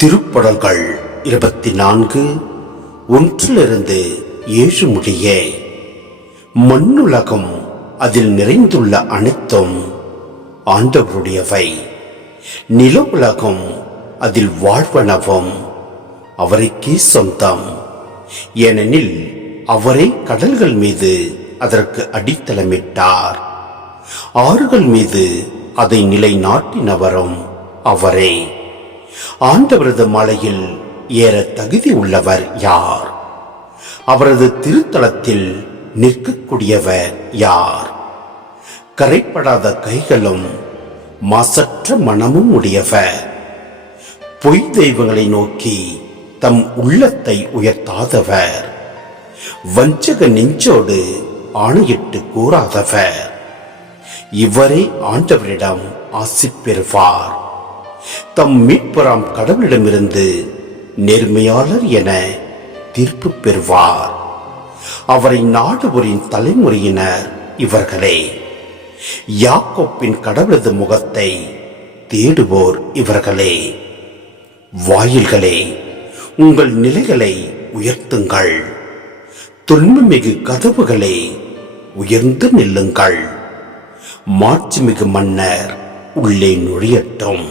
திருப்படல்கள் 24 1-7 முடிய. மண்ணுலகம் அதில் நிறைந்துள்ள அனைத்தும் ஆண்டவருடையவை. நில உலகம் அதில் வாழ்வனவும் அவருக்கே சொந்தம். ஏனெனில் அவரே கடல்கள் மீது அதற்கு அடித்தளமிட்டார், ஆறுகள் மீது அதை நிலைநாட்டினவரும் அவரே. ஆண்டவரது மலையில் ஏற தகுதி உள்ளவர் யார்? அவரது திருத்தலத்தில் நிற்கக்கூடியவர் யார்? கரைப்படாத கைகளும் மாசற்ற மனமும் உடையவர், பொய் தெய்வங்களை நோக்கி தம் உள்ளத்தை உயர்த்தாதவர், வஞ்சக நெஞ்சோடு ஆணையிட்டு கூறாதவர். இவரே ஆண்டவரிடம் ஆசி பெறுவார். தம் மீட்பராம் கடவுளிடமிருந்து நேர்மையாளர் என தீர்ப்பு பெறுவார். அவரை நாடுவோரின் தலைமுறையினர் இவர்களே. யாக்கோப்பின் கடவுளது முகத்தை தேடுவோர் இவர்களே. வாயில்களே, உங்கள் நிலைகளை உயர்த்துங்கள். தொன்மைமிகு கதவுகளே, உயர்ந்து நில்லுங்கள். மாட்சிமிகு மன்னர் உள்ளே நுழையட்டும்.